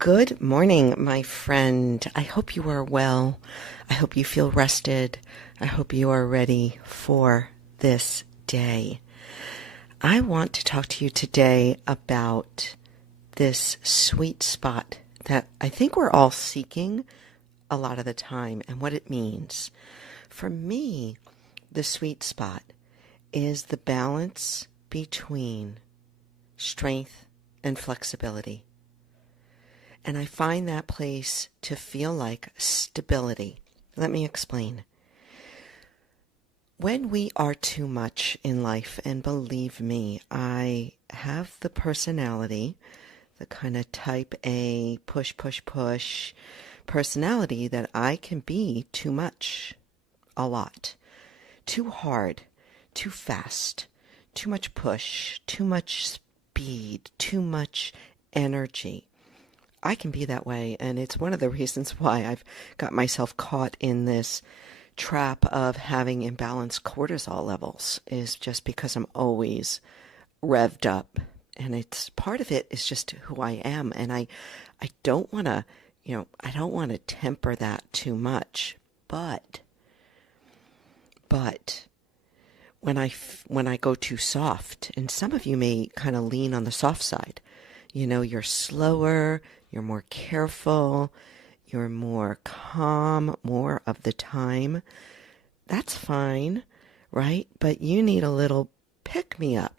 Good morning, my friend. I hope you are well. I hope you feel rested. I hope you are ready for this day. I want to talk to you today about this sweet spot that I think we're all seeking a lot of the time and what it means. For me, the sweet spot is the balance between strength and flexibility. And I find that place to feel like stability. Let me explain. When we are too much in life, and believe me, I have the personality, the kind of type A, push, push, push personality that I can be too much, a lot, too hard, too fast, too much push, too much speed, too much energy. I can be that way, and it's one of the reasons why I've got myself caught in this trap of having imbalanced cortisol levels, is just because I'm always revved up. And it's part of it is just who I am, and I don't want to, I don't want to temper that too much. But when I go too soft, and some of you may kind of lean on the soft side, you're slower, you're more careful, you're more calm more of the time. That's fine, right? But you need a little pick-me-up,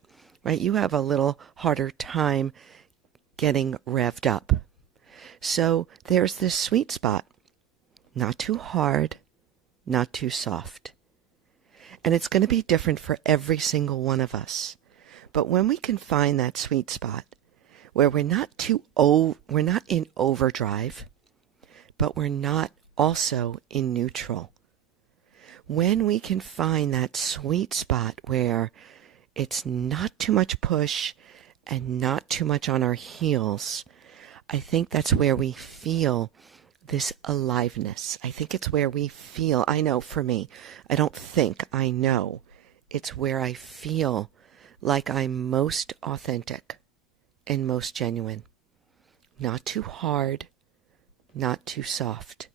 right? You have a little harder time getting revved up. So there's this sweet spot, not too hard, not too soft. And it's going to be different for every single one of us. But when we can find that sweet spot, where we're not in overdrive, but we're not also in neutral. When we can find that sweet spot where it's not too much push and not too much on our heels, I think that's where we feel this aliveness. I think it's where we feel, I know for me, I don't think, I know, it's where I feel like I'm most authentic and most genuine. Not too hard, not too soft.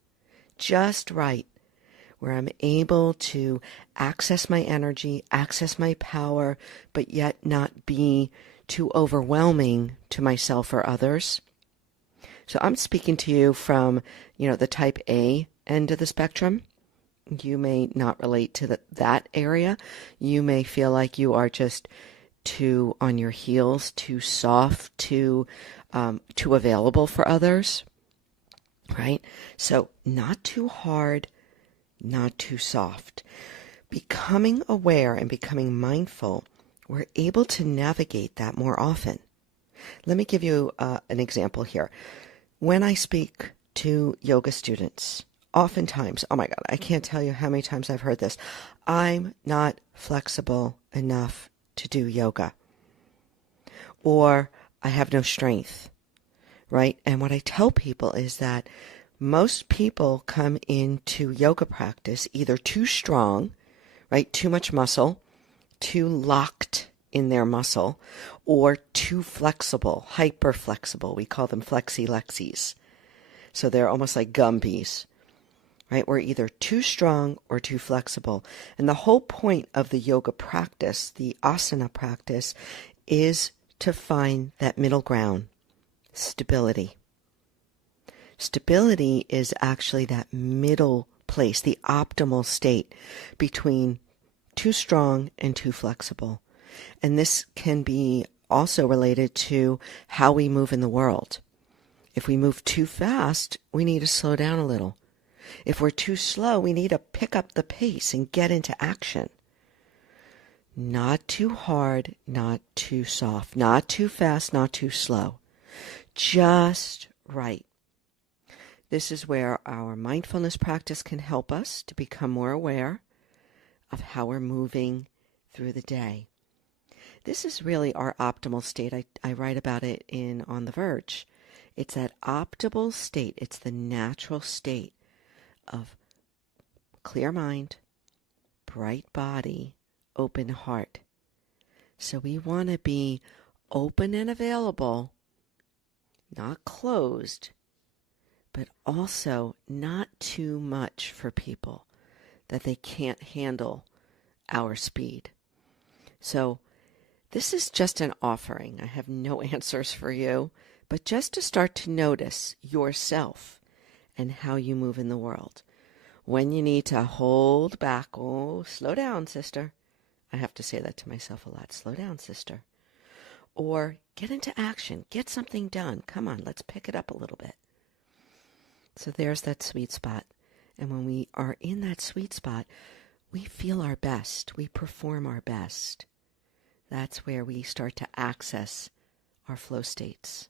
Just right, where I'm able to access my energy, access my power, but yet not be too overwhelming to myself or others. So I'm speaking to you from, the type A end of the spectrum. You may not relate to that area. You may feel like you are just too on your heels, too soft, too available for others, right? So not too hard, not too soft. Becoming aware and becoming mindful, we're able to navigate that more often. Let me give you an example here. When I speak to yoga students, oftentimes, oh my God, I can't tell you how many times I've heard this. I'm not flexible enough to do yoga, or I have no strength, right? And what I tell people is that most people come into yoga practice either too strong, right? Too much muscle, too locked in their muscle, or too flexible, hyper flexible. We call them flexi-lexis. So they're almost like Gumbies. Right? We're either too strong or too flexible. And the whole point of the yoga practice, the asana practice, is to find that middle ground, stability. Stability is actually that middle place, the optimal state between too strong and too flexible. And this can be also related to how we move in the world. If we move too fast, we need to slow down a little. If we're too slow, we need to pick up the pace and get into action. Not too hard, not too soft, not too fast, not too slow. Just right. This is where our mindfulness practice can help us to become more aware of how we're moving through the day. This is really our optimal state. I write about it in On The Verge. It's that optimal state. It's the natural state of clear mind, bright body, open heart. So we want to be open and available, not closed, but also not too much for people that they can't handle our speed. So this is just an offering. I have no answers for you, but just to start to notice yourself and how you move in the world. When you need to hold back, oh, slow down, sister. I have to say that to myself a lot. Slow down, sister. Or get into action. Get something done. Come on, let's pick it up a little bit. So there's that sweet spot. And when we are in that sweet spot, we feel our best. We perform our best. That's where we start to access our flow states.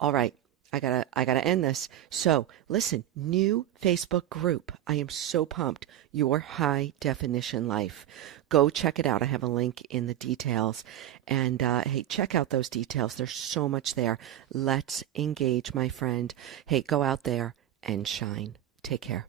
All right, I gotta end this. So listen, new Facebook group. I am so pumped. Your High Definition Life. Go check it out. I have a link in the details. And hey, check out those details. There's so much there. Let's engage, my friend. Hey, go out there and shine. Take care.